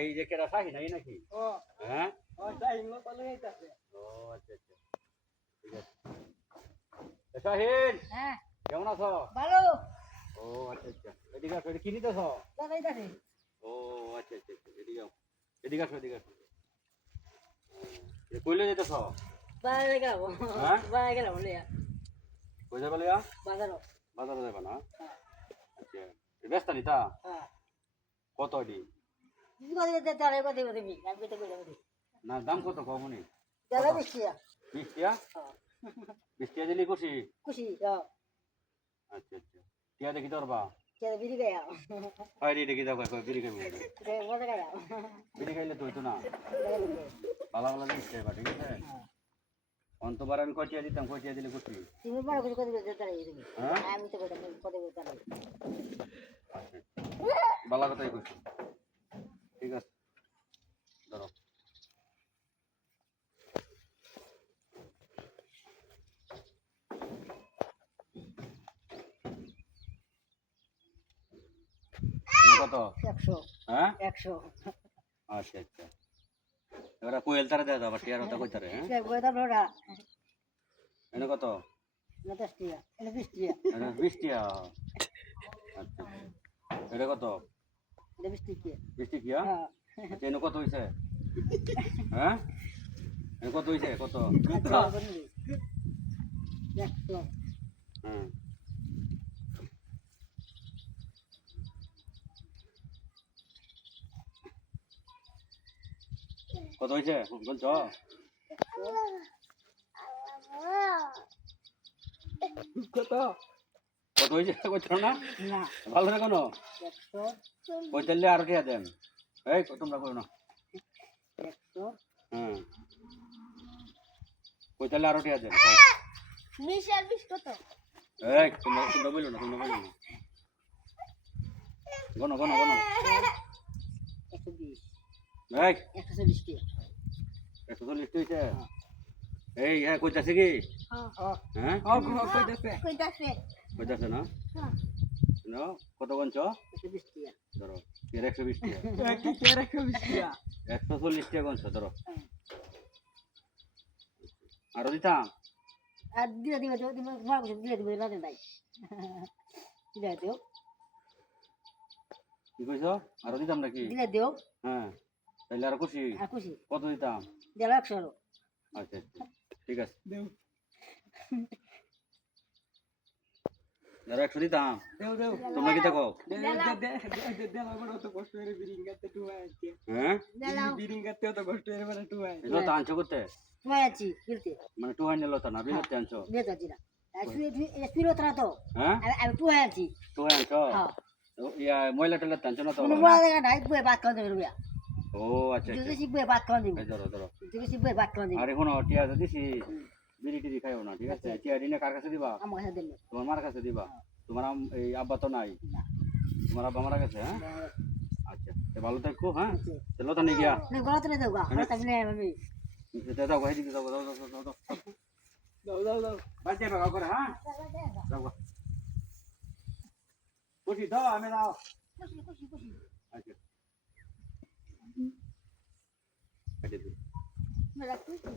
এই যে কেডা শাহিন এই নাকি? ও হ্যাঁ? ও শাহিন লোক লই আইতাছে। ও আচ্ছা আচ্ছা। ঠিক আছে। শাহিন হ্যাঁ কেমন আছো? ভালো ও আচ্ছা আচ্ছা। এদিকে আসো, এটা কি নিতেছো? লাগাইতাছে ও আচ্ছা আচ্ছা আচ্ছা। এদিকে আও। এদিকে আসো, এদিকে আসো। কইলে যেতেছো? বাইরে গেল হ্যাঁ? বাইরে গেল বলে কই যাবে লইয়া? বাজারও বাজারে যাবে না? আচ্ছা। ব্যস্ত নিতা? হ্যাঁ কত এটি? তুই কত দিতে তারে কত দিবি আমি কত কই যাবি না দাম কত কমনি? দাদা বেশি 20 টিয়া? 20 টিয়া দিলি খুশি? খুশি হ্যাঁ আচ্ছা আচ্ছা। টিয়া দেখি তোরবা? কে বিড়ি গায়া হয় রে দেখি দাও কই বিড়ি খাবি। কে মজা গায়া বিড়ি খাইলে তো হইতো না। ভালো ভালো জিনিস খাইবা, ঠিক আছে? অন্তবার আমি কটিয়া দিতাম, কটিয়া দিলে খুশি। তুমি বড় কিছু কত দিতে তারে তুমি হ্যাঁ? আমি তো কত কত দিতে তারে আচ্ছা। ভালো কথাই কইছো। ঠিক আছে। ধরো। কত? 100 হ্যাঁ? 100 আচ্ছা আচ্ছা। এবারে কোয়েল তারা দেয় আবার টিয়ার কথা কইতারে, হ্যাঁ? সে কইতা বড়া এনে কত? না 10 টিয়া এটা 20 টিয়া এনে 20 টিয়া। আচ্ছা। এটা কত? এটা 20 টিয়া 20 টিয়া? হ্যাঁ আচ্ছা, এনে কত হইছে? হ্যাঁ? এনে কত হইছে? কত? 100 হুম। কত হইছে? বলছো? কত? কত হইছে কইছো না? না ভালো না কেন? 100 কইতালে আরো টিয়া দেন। এই তোমরা কইও না। 100 হ্যাঁ। কইতালে আরো টিয়া দেন। 20 আর 20 কত এই তোমরা বইলো না, তোমরা বইলো না। গনো গনো গনো। 120 এই 140 টিয়া 140 হইছে। এই হ্যাঁ কইতাছে কি? হ্যাঁ? ও কইতাছে। কইতাছে কইতাছে না? হ্যাঁ না কত বলছো? 120 টিয়া ধরো এর 120 টিয়া। কি কে রাখো বিস্কিয়া? 140 টিয়া গনছো ধরো। আরো দিতাম? আর দিলে দিবে তো তুমি মার বসে দিলে দিবে না নাই দিলে দিও কি কইছো? আরো দিতাম নাকি? দিলে দিও হ্যাঁ। তাইলে আর খুশি? আর খুশি কত দিতাম? দিলে 100 আচ্ছা আচ্ছা। ঠিক আছে। দেও আর 100 দিতাম? দেও দেও তোমরা কি দেখো? দে বড় তো কষ্ট করে বিরিঙ্গাতে টুয়া আছে। হ্যাঁ? বিরিঙ্গাতে তো কষ্ট করে বড় টুয়া আছে। এগুলো তো আনছো করতে? তুই আছি বলতে মানে টু হ্যান্ডেল হতো না, বিরক্তি আনছো? দিয়ে তো দিলা তুই ওতরা তো হ্যাঁ? আমি তুই আছি টু আনছো? হ্যাঁ ইয়া ময়লা টয়লা আনছো না তো? কোনো বড় জায়গা নাই বই বাত করে দেবে ও আচ্ছা তুই আচ্ছা। বেশি বই বাত করে দিবি এই ধরো ধরো। তুই বেশি বই বাত করে দিবি আরে শোনো টিয়া তো দিছি, বিড়ি টিড়ি খাইও না, ঠিক আছে? টিয়া দিনে কার কাছে দিবা? আমার কাছে দিলে তোমার মার কাছে দিবা? তোমার এই আব্বা তো নাই? তোমার আব্বা মারা গেছে, হ্যাঁ? আচ্ছা তো ভালো থাকো, হ্যাঁ? চলো তো নিয়ে গিয়া না গলা তুলে দেবো আমি নেই আমি দাও ভাই দিকে দাও দাও দাও দাও দাও দাও বাজে বাবা করে, হ্যাঁ? দাও খুশি দাও আমি দাও। খুশি খুশি খুশি আচ্ছা আচ্ছা মেরা খুশি